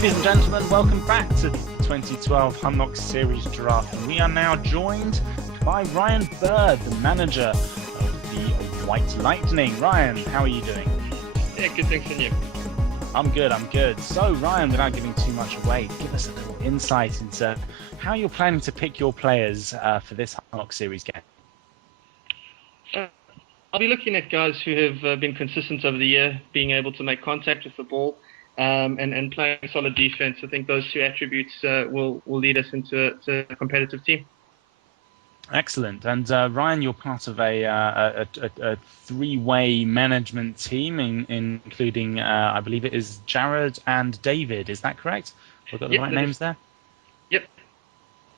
Ladies and gentlemen, welcome back to the 2012 Hunlock Series draft. And we are now joined by Ryan Bird, the manager of the White Lightning. Ryan, how are you doing? Yeah, good, thanks, and you? I'm good. So, Ryan, without giving too much away, give us a little insight into how you're planning to pick your players for this Hunlock Series game. I'll be looking at guys who have been consistent over the year, being able to make contact with the ball, and playing solid defense. I think those two attributes will lead us into a competitive team. Excellent. And Ryan, you're part of a three-way management team, including, I believe it is Jared and David. Is that correct? We've got the right names there? Yep.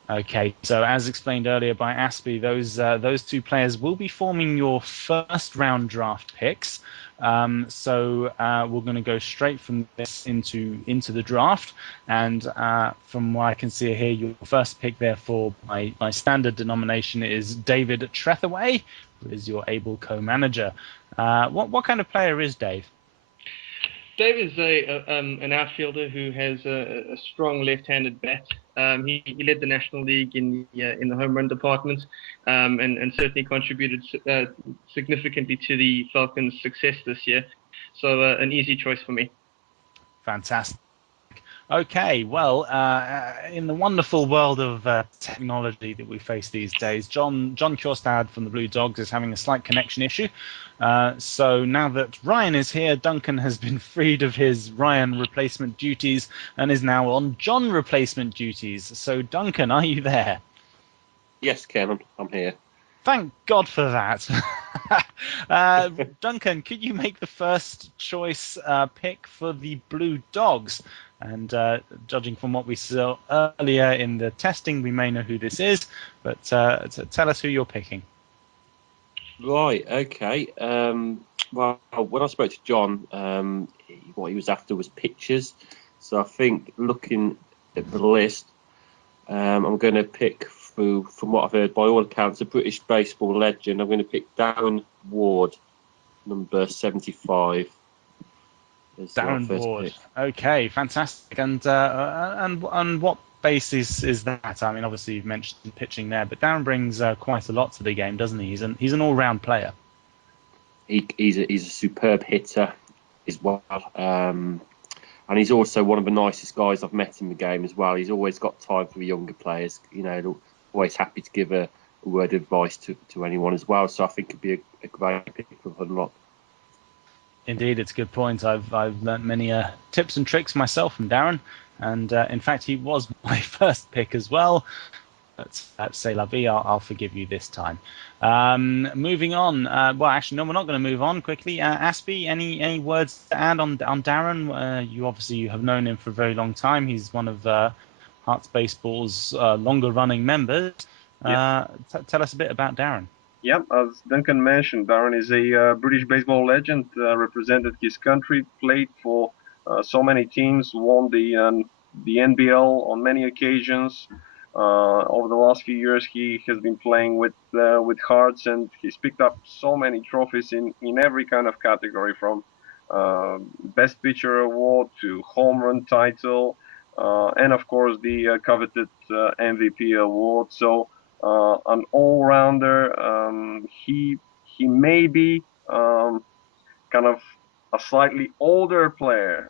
Okay, so as explained earlier by Aspie, those two players will be forming your first round draft picks. So we're going to go straight from this into the draft, and from what I can see here, your first pick therefore by standard denomination is David Trethaway, who is your able co-manager. What kind of player is Dave? Dave is an outfielder who has a strong left-handed bat. He led the National League in the home run department, and certainly contributed significantly to the Falcons' success this year. So an easy choice for me. Fantastic. Okay, well, in the wonderful world of technology that we face these days, John Kjorstad from the Blue Dogs is having a slight connection issue. So now that Ryan is here, Duncan has been freed of his Ryan replacement duties and is now on John replacement duties. So Duncan, are you there? Yes, Ken, I'm here. Thank God for that. Duncan, could you make the first choice pick for the Blue Dogs? And judging from what we saw earlier in the testing, we may know who this is, but tell us who you're picking. Right, okay. Well, when I spoke to John, what he was after was pictures. So I think looking at the list, I'm going to pick, from what I've heard, by all accounts, a British baseball legend. I'm going to pick Darren Ward, number 75. Darren Ward. Pick. Okay, fantastic. And what basis is that? I mean, obviously you've mentioned pitching there, but Darren brings quite a lot to the game, doesn't he? He's an all-round player. He's a superb hitter as well, and he's also one of the nicest guys I've met in the game as well. He's always got time for the younger players. You know, always happy to give a word of advice to anyone as well. So I think it'd be a great pick for Hunlock. Indeed, it's a good point. I've learnt many tips and tricks myself from Darren, and in fact, he was my first pick as well. But c'est la vie, I'll forgive you this time. Moving on. Well, actually, no, we're not going to move on quickly. Aspie, any words to add on Darren? You obviously have known him for a very long time. He's one of Hearts Baseball's longer-running members. Yep. Tell us a bit about Darren. Yep, as Duncan mentioned, Darren is a British baseball legend, represented his country, played for so many teams, won the NBL on many occasions. Over the last few years, he has been playing with Hearts, and he's picked up so many trophies in every kind of category, from Best Pitcher Award to Home Run title, and of course the coveted MVP award. So an all-rounder. He may be kind of a slightly older player,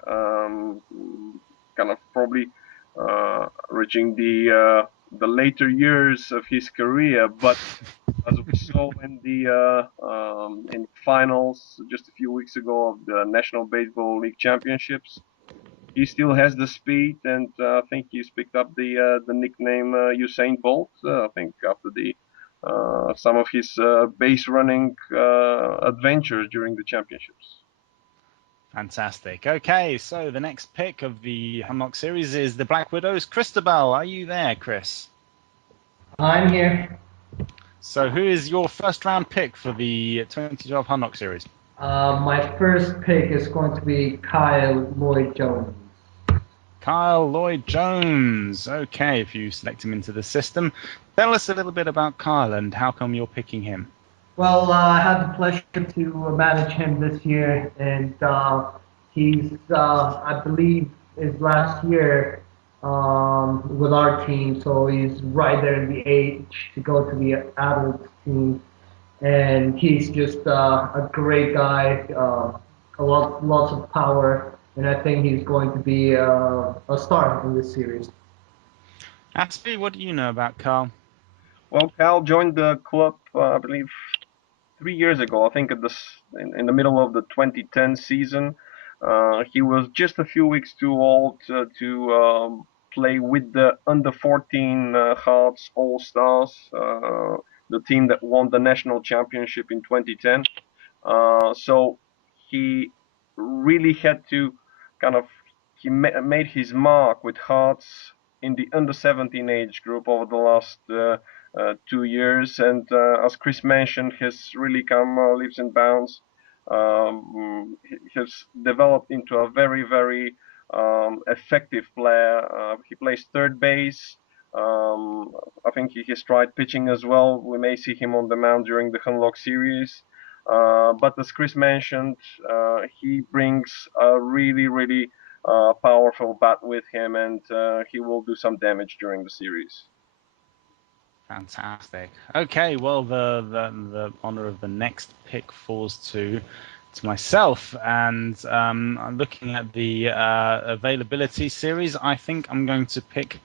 kind of probably reaching the later years of his career. But as we saw in the finals just a few weeks ago of the National Baseball League Championships, he still has the speed, and I think he's picked up the nickname Usain Bolt. I think after some of his base running adventures during the championships. Fantastic. Okay, so the next pick of the Hunlock Series is the Black Widows. Christabel, are you there, Chris? I'm here. So who is your first round pick for the 2012 Hunlock Series? My first pick is going to be Kyle Lloyd-Jones. Kyle Lloyd-Jones. Okay, if you select him into the system. Tell us a little bit about Kyle and how come you're picking him. Well, I had the pleasure to manage him this year, and he's, I believe, his last year with our team, so he's right there in the age to go to the adult team, and he's just a great guy, lots of power, and I think he's going to be a star in this series. Aspie, what do you know about Carl? Well, Cal joined the club, I believe, 3 years ago. I think in the middle of the 2010 season. He was just a few weeks too old to play with the under 14 Hearts All Stars, the team that won the national championship in 2010. So he really had to kind of made his mark with Hearts in the under 17 age group over the last 2 years, and as Chris mentioned, has really come leaps and bounds. He has developed into a very effective player. He plays third base. I think he has tried pitching as well. We may see him on the mound during the Hunlock Series. But as Chris mentioned, he brings a really powerful bat with him, and he will do some damage during the series. Fantastic. Okay, well, the honor of the next pick falls to myself, and I'm looking at the availability series. I think I'm going to pick a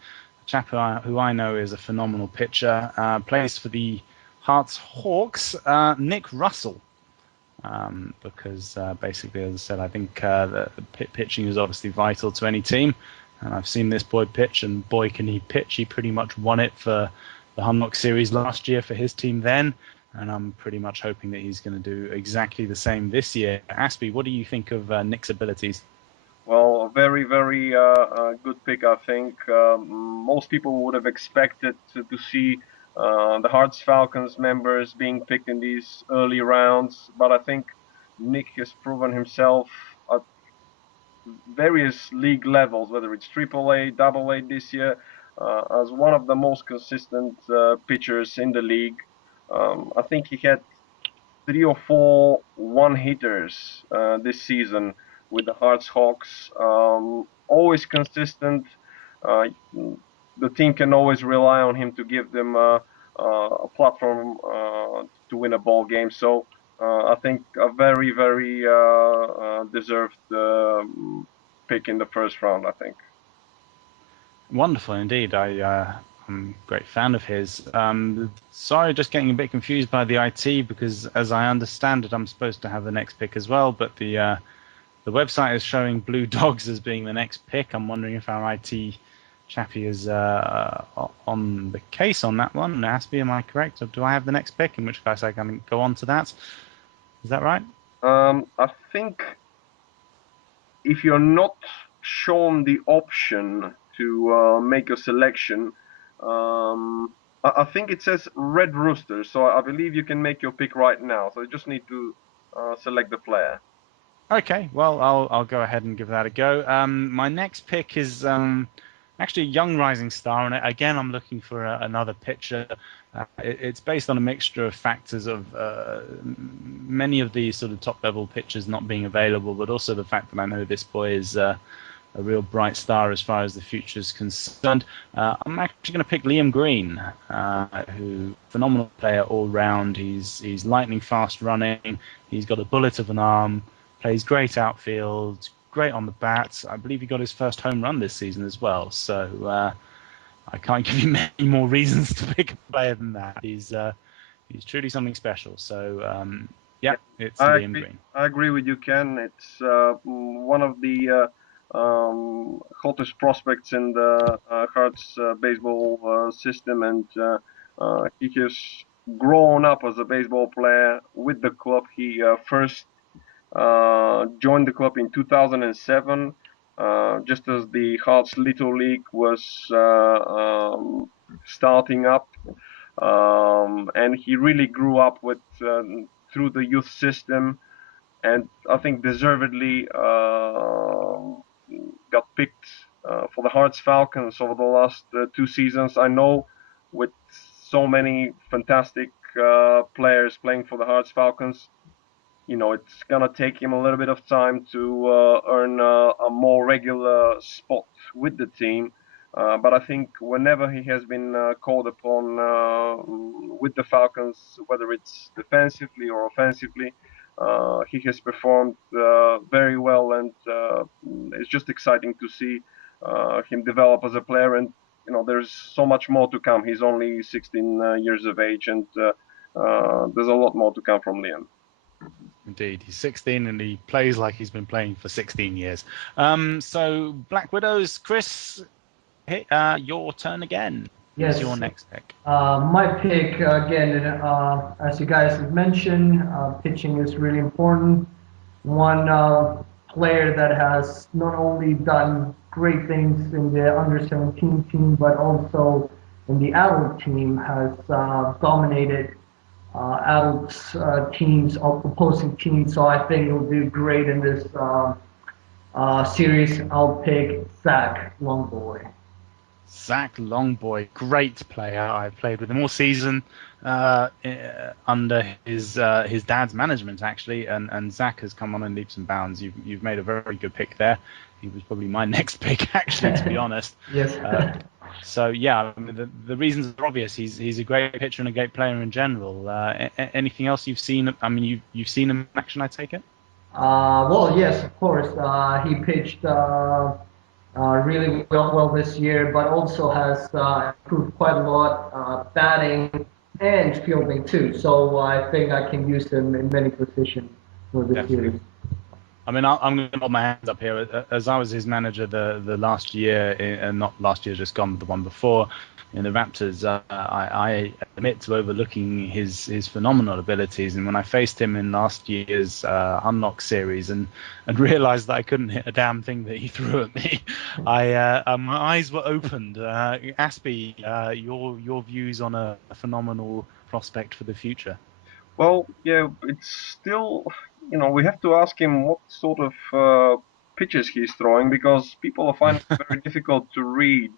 chap who I know is a phenomenal pitcher. Plays for the Hearts Hawks, Nick Russell. Because basically, as I said, I think the pitching is obviously vital to any team, and I've seen this boy pitch, and boy can he pitch. He pretty much won it for the Hunlock Series last year for his team then, and I'm pretty much hoping that he's going to do exactly the same this year. Aspie, what do you think of Nick's abilities? Well, a very good pick, I think. Most people would have expected to see the Hearts Falcons members being picked in these early rounds, but I think Nick has proven himself at various league levels, whether it's AAA, AA this year, as one of the most consistent pitchers in the league. I think he had 3 or 4 one-hitters this season with the Hearts Hawks. Always consistent. The team can always rely on him to give them a platform to win a ball game. So I think a very deserved pick in the first round, I think. Wonderful indeed. I'm a great fan of his. Sorry, just getting a bit confused by the IT, because as I understand it, I'm supposed to have the next pick as well, but the website is showing Blue Dogs as being the next pick. I'm wondering if our IT chappie is on the case on that one. Aspie, am I correct? Or do I have the next pick? In which case I can go on to that. Is that right? I think if you're not shown the option to make a selection, I think it says Red Roosters, so I believe you can make your pick right now. So you just need to select the player. Okay, well, I'll go ahead and give that a go. My next pick is actually a young rising star, and again, I'm looking for another pitcher. It's based on a mixture of factors of many of the sort of top-level pitchers not being available, but also the fact that I know this boy is a real bright star as far as the future is concerned. I'm actually going to pick Liam Green, who phenomenal player all round. He's lightning fast running. He's got a bullet of an arm. Plays great outfield, great on the bat. I believe he got his first home run this season as well. So I can't give you many more reasons to pick a player than that. He's truly something special. So yeah, it's Liam Green. I agree with you, Ken. It's one of the hottest prospects in the Hearts baseball system, and he has grown up as a baseball player with the club. He first joined the club in 2007, just as the Hearts Little League was starting up, and he really grew up with through the youth system, and I think deservedly got picked for the Hearts Falcons over the last 2 seasons. I know with so many fantastic players playing for the Hearts Falcons, it's gonna take him a little bit of time to earn a more regular spot with the team. But I think whenever he has been called upon with the Falcons, whether it's defensively or offensively, he has performed very well, and it's just exciting to see him develop as a player. And there's so much more to come. He's only 16 years of age, and there's a lot more to come from Liam. Indeed, he's 16 and he plays like he's been playing for 16 years. So Black Widows, Chris, your turn again. Yes. Who's your next pick? My pick, again, as you guys have mentioned, pitching is really important. One player that has not only done great things in the under-17 team, but also in the adult team, has dominated adult teams, opposing teams. So I think he'll do great in this series. I'll pick Zach Longboy. Zach Longboy, great player. I played with him all season under his dad's management, actually, and Zach has come on in leaps and bounds. You've made a very good pick there. He was probably my next pick, actually, to be honest. Yes. So yeah, I mean, the reasons are obvious. He's a great pitcher and a great player in general. Anything else you've seen? I mean, you've seen him in action, I take it. Well, yes, of course. He pitched really well this year, but also has improved quite a lot, batting and fielding too. So I think I can use him in many positions for this series. I mean, I'm going to hold my hands up here. As I was his manager the last year, and not last year, just gone, but the one before, in the Raptors, I admit to overlooking his phenomenal abilities. And when I faced him in last year's Hunlock Series and realised that I couldn't hit a damn thing that he threw at me, my eyes were opened. Aspie, your views on a phenomenal prospect for the future? Well, yeah, it's still, we have to ask him what sort of pitches he's throwing, because people are finding it very difficult to read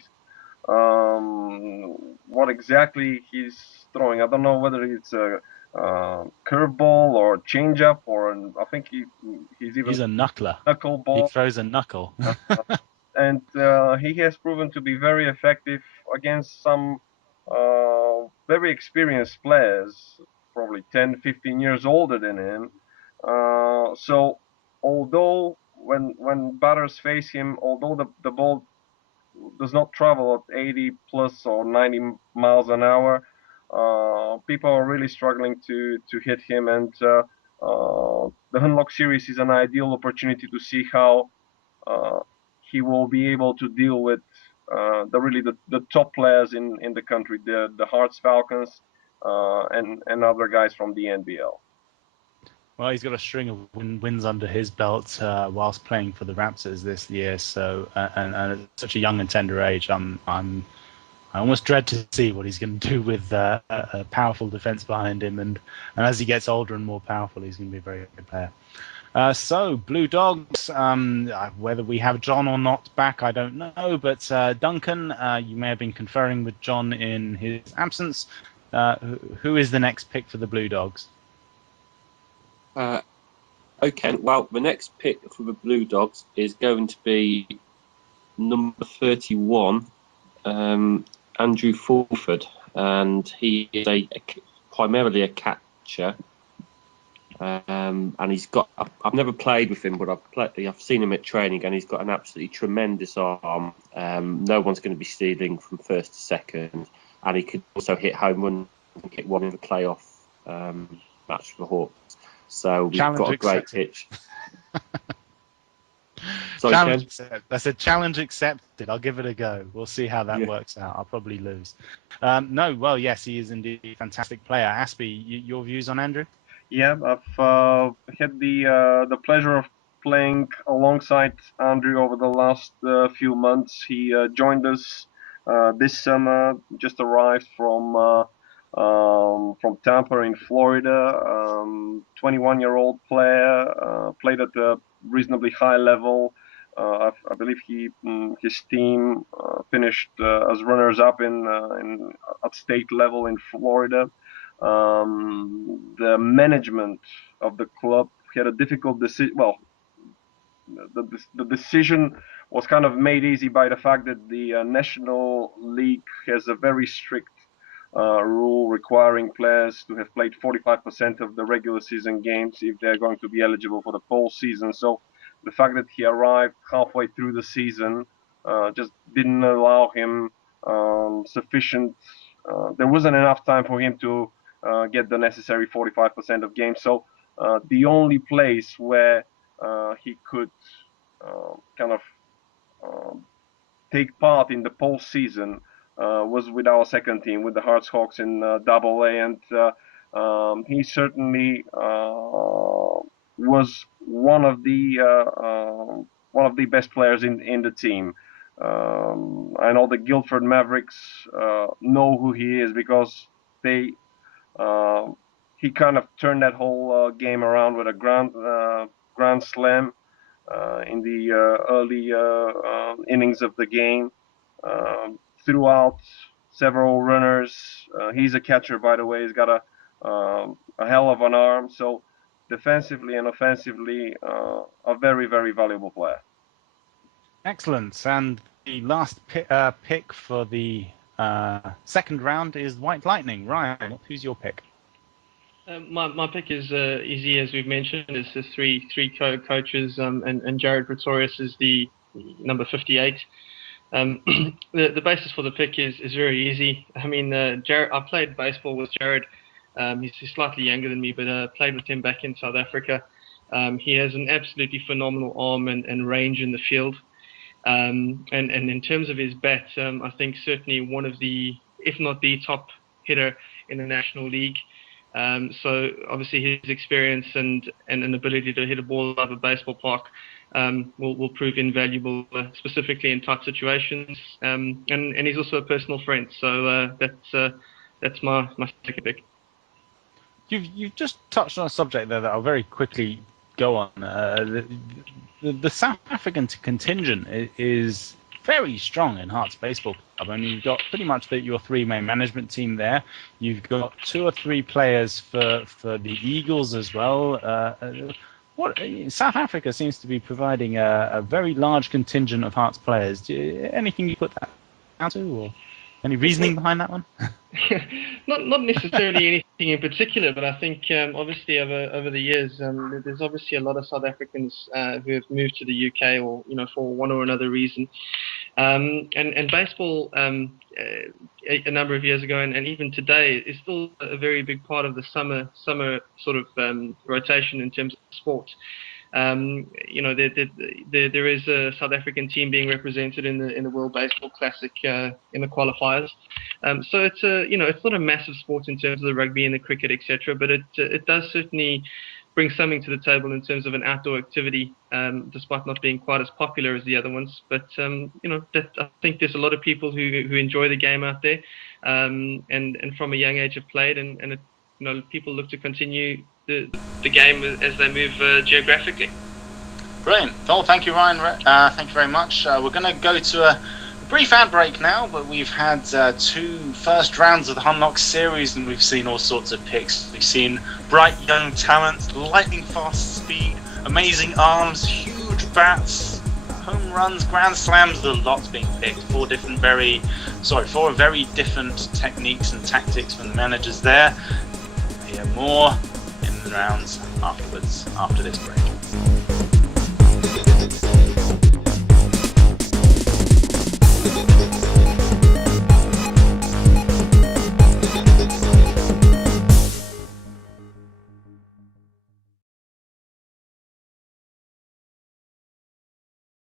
what exactly he's throwing. I don't know whether it's a curveball or a changeup, or I think he's a knuckler. Knuckleball. He throws a knuckle. And he has proven to be very effective against some very experienced players, probably 10, 15 years older than him. So although when batters face him, although the ball does not travel at 80 plus or 90 miles an hour, people are really struggling to hit him. And the Hunlock Series is an ideal opportunity to see how he will be able to deal with the top players in the country, the Hearts Falcons, and other guys from the NBL. Well, he's got a string of wins under his belt whilst playing for the Raptors this year. So, and at such a young and tender age, I almost dread to see what he's going to do with a powerful defense behind him. And as he gets older and more powerful, he's going to be a very good player. So, Blue Dogs, whether we have John or not back, I don't know. But Duncan, you may have been conferring with John in his absence. Who is the next pick for the Blue Dogs? Okay, well, the next pick for the Blue Dogs is going to be number 31, Andrew Fulford, and he is primarily a catcher. And he's got. I've never played with him, but I've seen him at training, and he's got an absolutely tremendous arm. No one's going to be stealing from first to second, and he could also hit home run and hit one in the playoff match for the Hawks. So we've got a great pitch. Sorry, Ken? That's a challenge accepted. I'll give it a go. We'll see how that works out. I'll probably lose. No, well, yes, he is indeed a fantastic player. Aspie, your views on Andrew? Yeah, I've had the pleasure of playing alongside Andrew over the last few months. He joined us this summer, just arrived from Tampa in Florida. 21-year-old player, played at a reasonably high level. I believe his team finished as runners-up at state level in Florida. The management of the club had a difficult decision. Well, the decision was kind of made easy by the fact that the National League has a very strict rule requiring players to have played 45% of the regular season games if they're going to be eligible for the postseason. So the fact that he arrived halfway through the season just didn't allow him sufficient. There wasn't enough time for him to get the necessary 45% of games. So the only place where he could kind of take part in the postseason was with our second team, with the Hearts Hawks in Double A, and he certainly was one of the best players in the team. I know the Guildford Mavericks know who he is because he kind of turned that whole game around with a grand slam in the early innings of the game. Threw out several runners. He's a catcher, by the way. He's got a hell of an arm. So defensively and offensively, a very, very valuable player. Excellent. And the last pick for the second round is White Lightning. Ryan, who's your pick? My pick is easy, as we've mentioned. It's the three coaches, and Jared Pretorius is the number 58. The basis for the pick is very easy. I mean, Jared, I played baseball with Jared. He's slightly younger than me, but played with him back in South Africa. He has an absolutely phenomenal arm and range in the field. And in terms of his bat, I think certainly one of the, if not the top hitter in the National League. So obviously his experience and an ability to hit a ball out of a baseball park will prove invaluable, specifically in tight situations. And he's also a personal friend. So that's my second pick. You've just touched on a subject there that I'll very quickly go on. The South African contingent is very strong in Hearts Baseball Club. I mean, you've got pretty much your three main management team there. You've got 2 or 3 players for the Eagles as well. South Africa seems to be providing a very large contingent of Hearts players. Anything you put that down to, or any reasoning behind that one? Not necessarily anything in particular, but I think obviously over the years, there's obviously a lot of South Africans who have moved to the UK, or for one or another reason. And baseball a number of years ago, and even today, is still a very big part of the summer sort of rotation in terms of sport. There is a South African team being represented in the World Baseball Classic in the qualifiers. So it's it's not a massive sport in terms of the rugby and the cricket, etc. But it does certainly bring something to the table in terms of an outdoor activity, despite not being quite as popular as the other ones. But I think there's a lot of people who enjoy the game out there, and from a young age have played, and people look to continue the game as they move geographically. Brilliant. Well, thank you, Ryan. Thank you very much. We're going to go to a brief ad break now, but we've had 2 first rounds of the Hunlock Series, and we've seen all sorts of picks. We've seen bright young talent, lightning fast speed, amazing arms, huge bats, home runs, grand slams. There's a lot being picked. 4 very different techniques and tactics from the managers there. We'll hear more in the rounds afterwards, after this break.